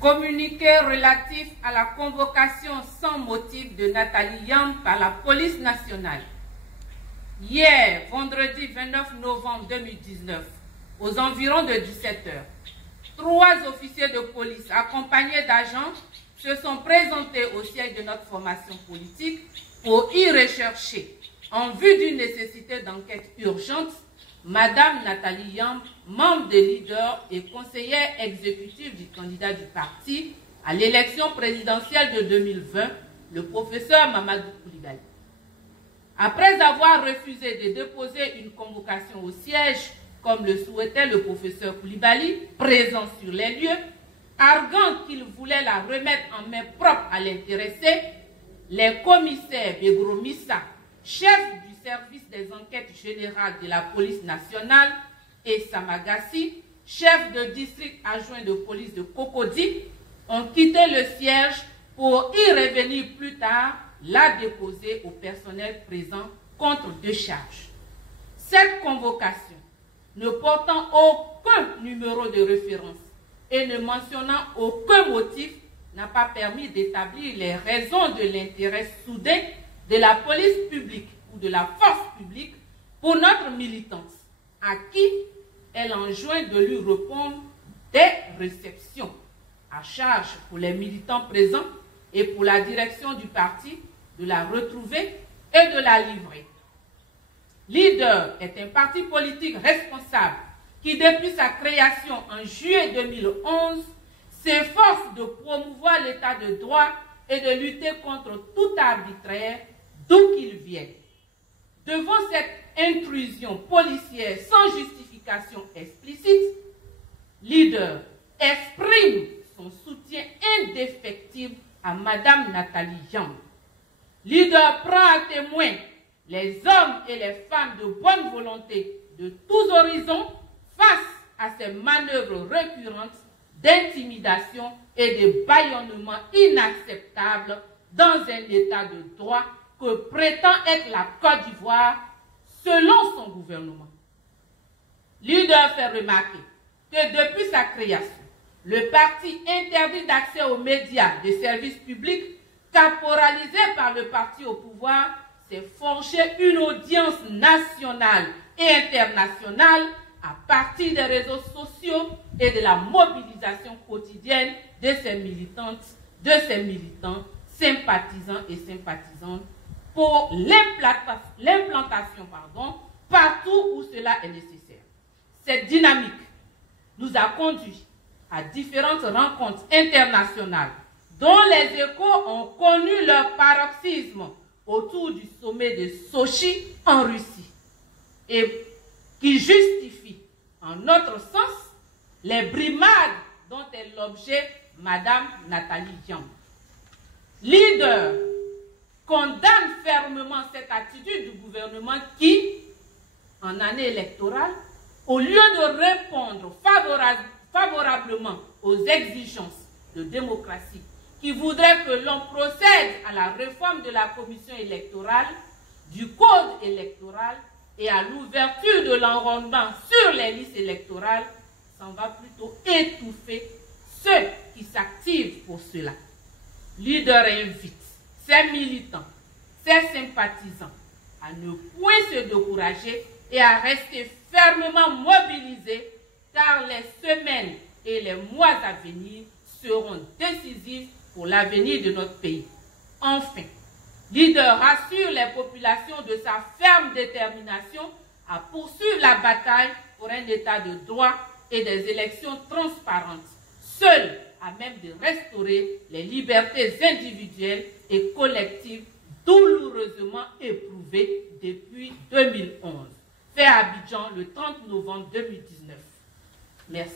Communiqué relatif à la convocation sans motif de Nathalie Yamb par la police nationale. Hier, vendredi 29 novembre 2019, aux environs de 17 h, 3 officiers de police accompagnés d'agents se sont présentés au siège de notre formation politique pour y rechercher, en vue d'une nécessité d'enquête urgente, Madame Nathalie Yamb, membre des leaders et conseillère exécutive du candidat du parti à l'élection présidentielle de 2020, le professeur Mamadou Koulibaly. Après avoir refusé de déposer une convocation au siège, comme le souhaitait le professeur Koulibaly, présent sur les lieux, arguant qu'il voulait la remettre en main propre à l'intéressé, les commissaires Begro Missa, chef du service des enquêtes générales de la police nationale, et Samagassi, chef de district adjoint de police de Cocody, ont quitté le siège pour y revenir plus tard, la déposer au personnel présent contre 2 charges. Cette convocation, ne portant aucun numéro de référence et ne mentionnant aucun motif, n'a pas permis d'établir les raisons de l'intérêt soudain de la police publique ou de la force publique pour notre militante, à qui elle enjoint de lui répondre des réceptions à charge pour les militants présents et pour la direction du parti de la retrouver et de la livrer. Leader est un parti politique responsable qui, depuis sa création en juillet 2011, s'efforce de promouvoir l'état de droit et de lutter contre tout arbitraire, d'où qu'il vienne. Devant cette intrusion policière sans justification explicite, Leader exprime son soutien indéfectible à Madame Nathalie Yamb. Leader prend à témoin les hommes et les femmes de bonne volonté de tous horizons face à ces manœuvres récurrentes d'intimidation et de bâillonnement inacceptables dans un état de droit que prétend être la Côte d'Ivoire selon son gouvernement. Leader fait remarquer que depuis sa création, le parti interdit d'accès aux médias de service public, caporalisé par le parti au pouvoir, s'est forgé une audience nationale et internationale à partir des réseaux sociaux et de la mobilisation quotidienne de ses militantes, de ses militants, sympathisants et sympathisantes pour l'implantation partout où cela est nécessaire. Cette dynamique nous a conduit à différentes rencontres internationales dont les échos ont connu leur paroxysme autour du sommet de Sochi en Russie et qui justifie, en notre sens, les brimades dont est l'objet Madame Nathalie Yamb. Leader condamne fermement cette attitude du gouvernement qui, en année électorale, au lieu de répondre favorablement aux exigences de démocratie qui voudraient que l'on procède à la réforme de la commission électorale, du code électoral et à l'ouverture de l'enrôlement sur les listes électorales, s'en va plutôt étouffer ceux qui s'activent pour cela. Leader invite ses militants, ses sympathisants à ne point se décourager et à rester fermement mobilisés, car les semaines et les mois à venir seront décisifs pour l'avenir de notre pays. Enfin, Leader rassure les populations de sa ferme détermination à poursuivre la bataille pour un état de droit et des élections transparentes, seul à même de restaurer les libertés individuelles et collectives douloureusement éprouvées depuis 2011. Fait à Abidjan le 30 novembre 2019. Merci.